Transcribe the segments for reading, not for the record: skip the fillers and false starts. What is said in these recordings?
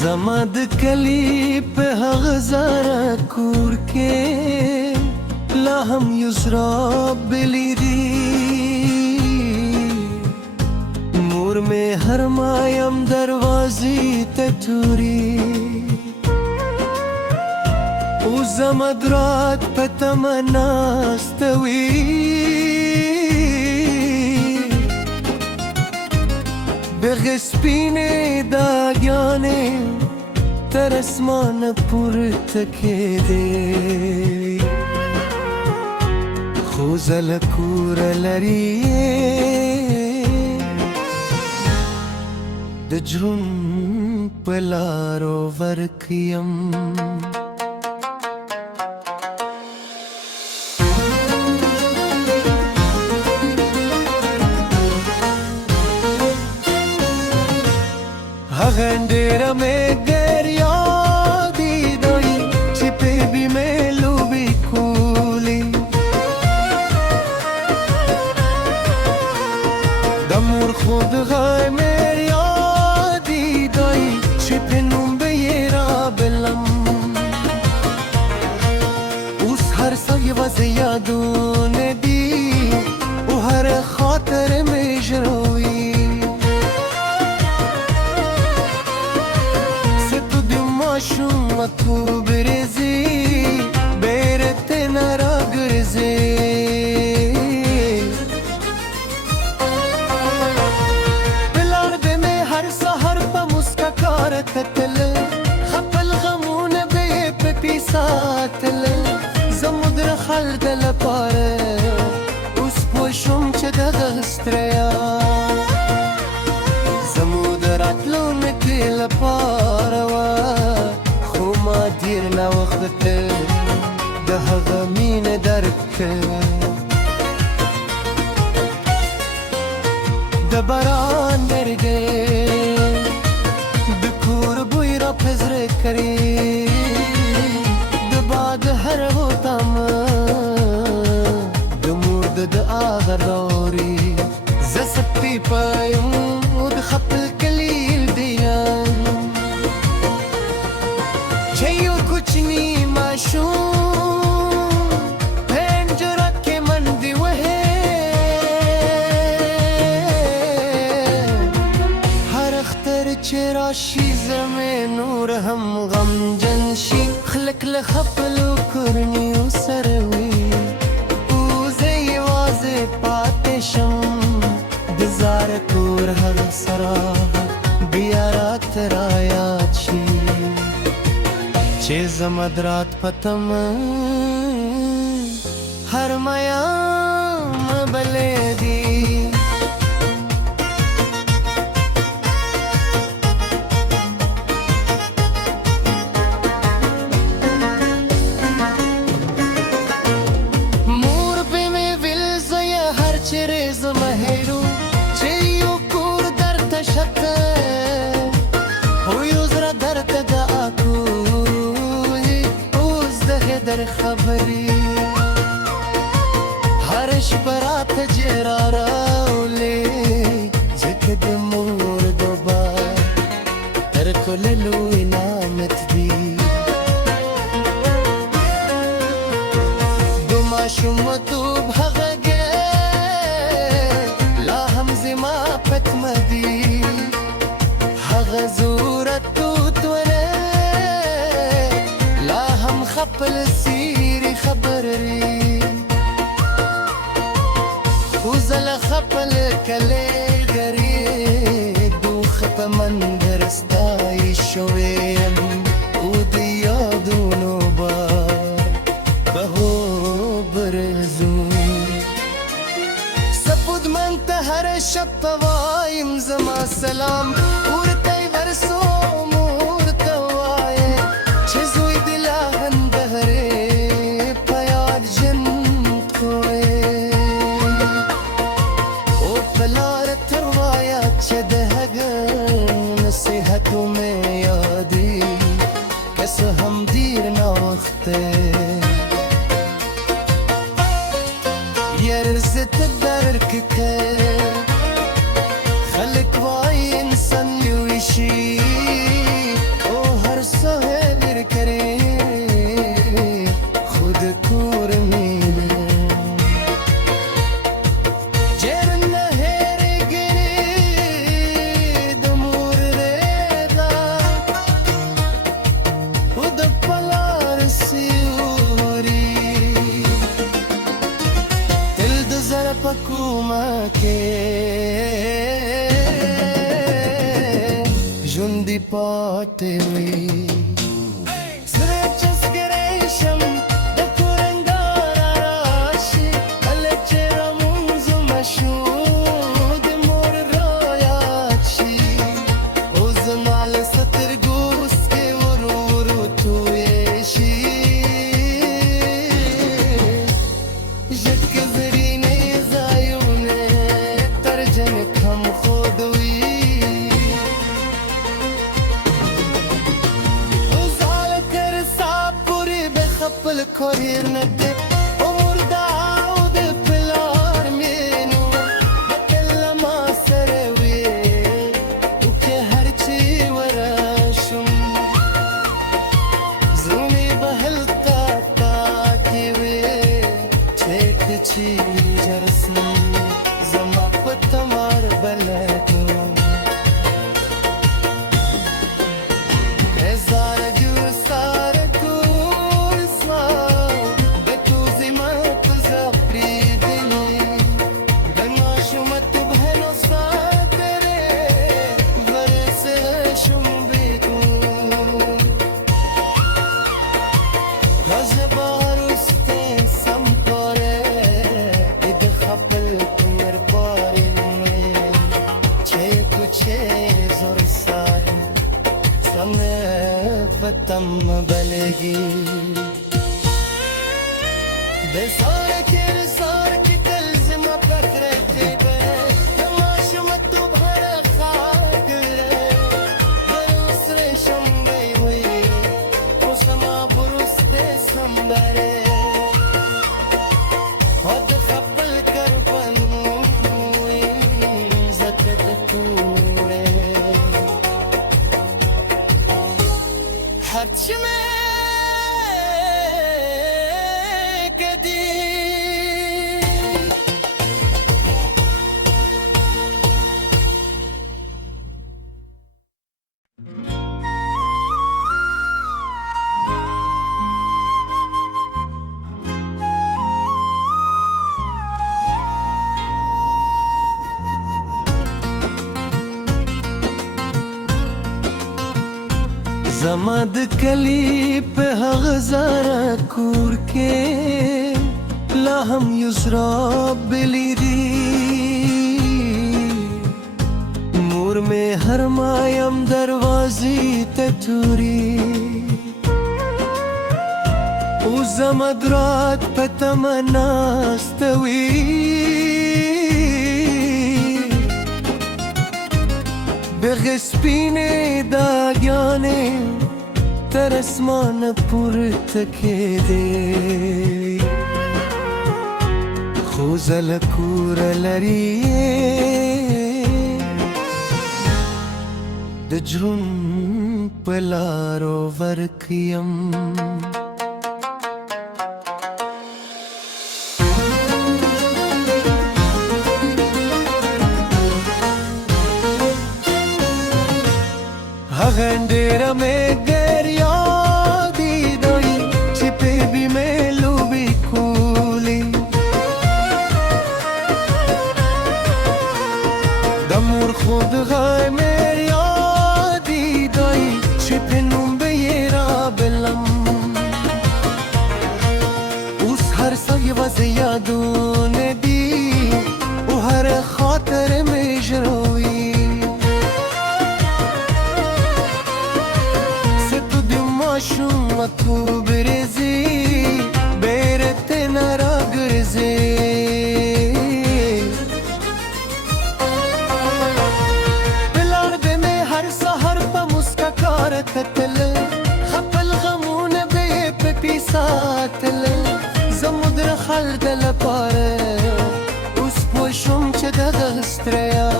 زمد کلی په هغه زاره کور کې لا هم یسرا بلی دی مور میں هر مایم دروازی تتوری او زمد رات په تمناستوي بغسپینه داګیانه تر اسمان پورته کېدې خو زله کور لري د جرون په لارو ورکیم هغندره میں گر یادی دائی چی پہ بھی میں لوبی کولی دمور خود غای میر یادی دائی چی پہ نوم بیرا بلم اوس ہر سوی وز یادون دی او ہر خاطر میں جروی شوم تو برزی بیرت نرا گرزی بلار بے میں ہر سہر پا مسکا کارت تل خپل غمون بے پتی ساتل زمدر خلد لپاره اوس پوشم چه دغستریا زمدر اتلون کی لپاره دیر نا وقت ده هغه مینه درک د باران درګې د کور بوی را پزره کړي د باد هر وتم د مور د اغروري ز سپي پایم د خپل کلیل دیا چیو کچھ نی معشوم پنجرت کے مندی وہے ہر اختر چرا شیز میں نور ہم غم جنشی خلق لخپلو کرنیو سروی اوزے واضح پاتے شم دزار کور ہر سرا بیارات رایات شی چه زمد رات پتم هر میام بلیدی مور پہ میں ویل زیا ہر چریز مہرو چیو کور در تشک ہوئی ازرا در تدا در خبری هرش برات جرا راولی جکد مور دوبار تر کل لوی نامت دی دو ماشوم توب حغگه لا همزی ما پتمدی حغزورت توتوره لا هم خپل سیری خبر ری خوزل خپل کلی گری دوخ پا منظر استائی شویم او دیادونو بار بهو برزون سپود من تهر شب پوایم زما سلام ورطای ورسو نصیحتو میں یادی کس ہم دیر نہ وقت یرزت درک کر خلق وای انسان یوشی ژوندي پاتې وي سره چسکې ریشم د کورنګاره راشي کله چې رمونځو مشو د مور رایاد شي او زما له سترګو اوښکې ورو ورو تویې شي ژړکې زرینې ځایونه ترجمې کم خود وي خپل کوریر نه دی عمر د او د پلار مینو بکله ما سره وي وکې هر چی ورشم زړه به هلته پاکې وي چې چې جرسي زما په تمار بلدو तम बलेगी बेसार के कल जमा पकड़े थे तमाश मत तो भरा खाक रे बरुस रे शंगई हुई ओ समा बुरुस दे संबरे खुद खपल कर बनूई जकत तूने हर्च में कदी زما د کلی په هغه زاره کور کې لا هم یسرا بلی دی مور میں هر مایم دروازې ته توري او زما درات په تمه ناسته وي بغ سپینې داګیانې تر اسمانه پورته کېدې خو زه له کوره لرې د ژوند په لارو ورک یم هغه ډېره مې ګر یادې دی چې پې به مې لوبې کولې د مور خودغی مې یادې دی چې پې نوم به یې رابلم اوس هر څه یوازې یادونه دي او هر خاطر مې ژړوي ماشوم تو برزی بیرت نرا گرزی بلار به می هر سحر پا مسکا کار کتل خپل غمون به پپی ساتل زمودر خلد لپاره اوس پوشم چه دغستریا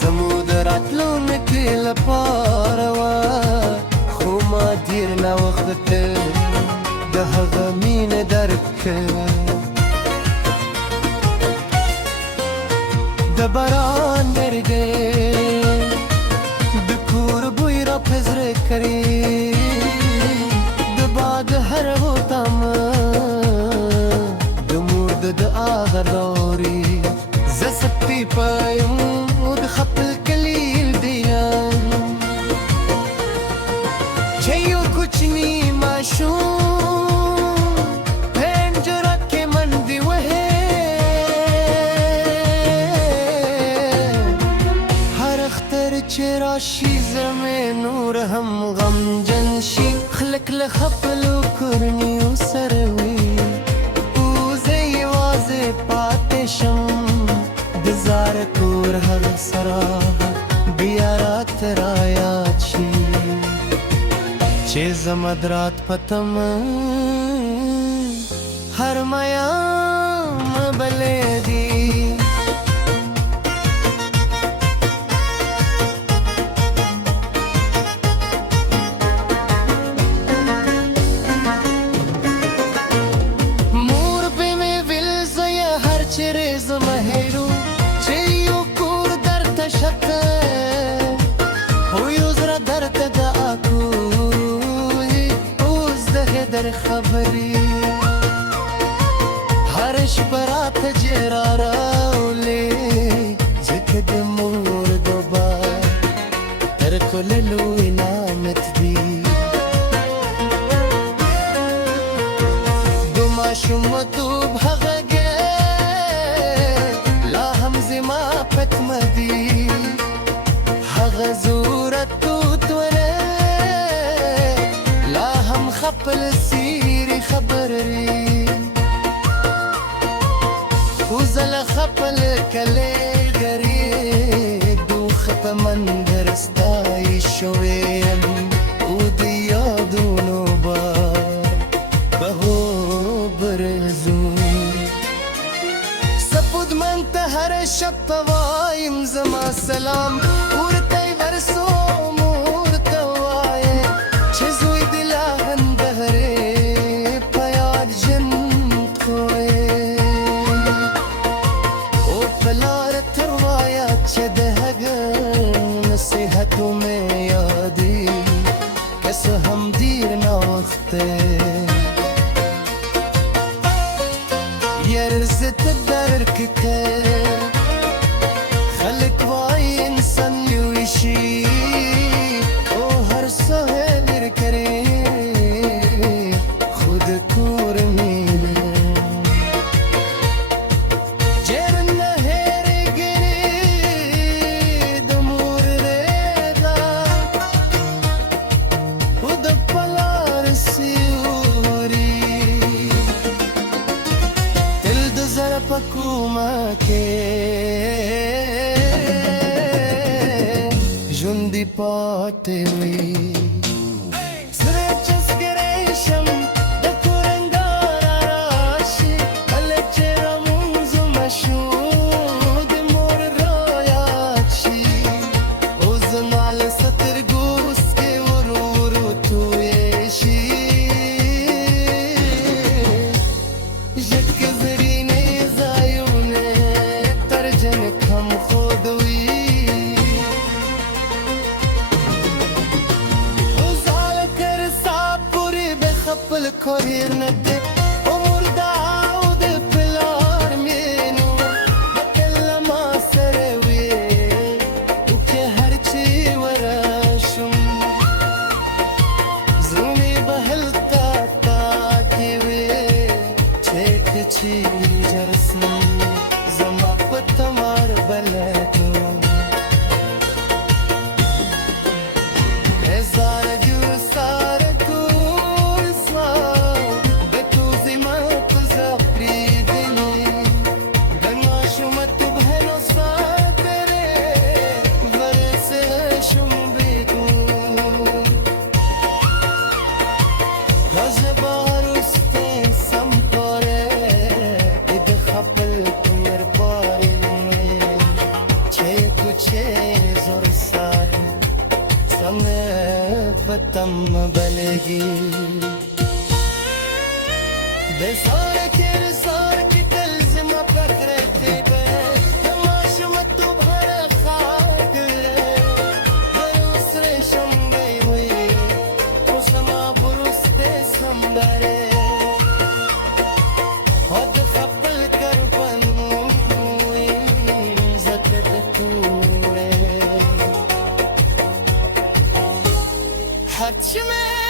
زمودر اتلون که لپاره دیر نه وخت د هغه مینه درک د باران درګې د کور بوی را پزره کړې د باد هر و تم راشي زرمي نور هم غم جنشي خلك لخبلو كرني وسروي وزي وازي باتشم دزار كور هر سراها بيارات رايات شي چه زمدرات پتم هر ميام بلدي چرز مهرو چیو کور در تشکه هویوز را در تدا کوی اوز ده در خبری هرش برات جرا راولی جکد مور دوبار تر کللو نامت دی دوما شما دوب حقه ما پتمدی هغه زورت توت وره لا هم خپل سیری خبرری وزل خپل کلی گری دوخ په منظر ستای شویم او دی یادونو بار بهو برزون سپود من ته هر شب پوایم زما سلام ورته ورسو مورته وایه چې زوی دلان بهره پیاد جن کوی او پلار تروایات چې دهګ نصیحتو مې یادی کس هم دیر نوخته يرزت الدرك كتير خلك واي انسان يوشي او هر سهل الكريم خد كور مينه جرنا هير جري دمور ريدا ودبلار سيوري پکوما کې ژوندې پاتې وي سره چسکرېشم د کورنګاره راشي کله چې رموز مشو د مور رایات شي او زما له سترګو سکې ورو ورو تویې شي کوهیر نده عمر داود پلار مینو بکل ما سروی او که هرچی ورشم زونی بهل تا کیوی چیک چی جرسی زما پتمار بلکو هزار جو سار فتم بلگی بسار کر سار کی تلزم پکرتے بے تماش مت بھر خاک بروس ریشم گئی ہوئی اسما بروس دے سمدارے خود خپل کر بنوئی زکت توڑے حج میں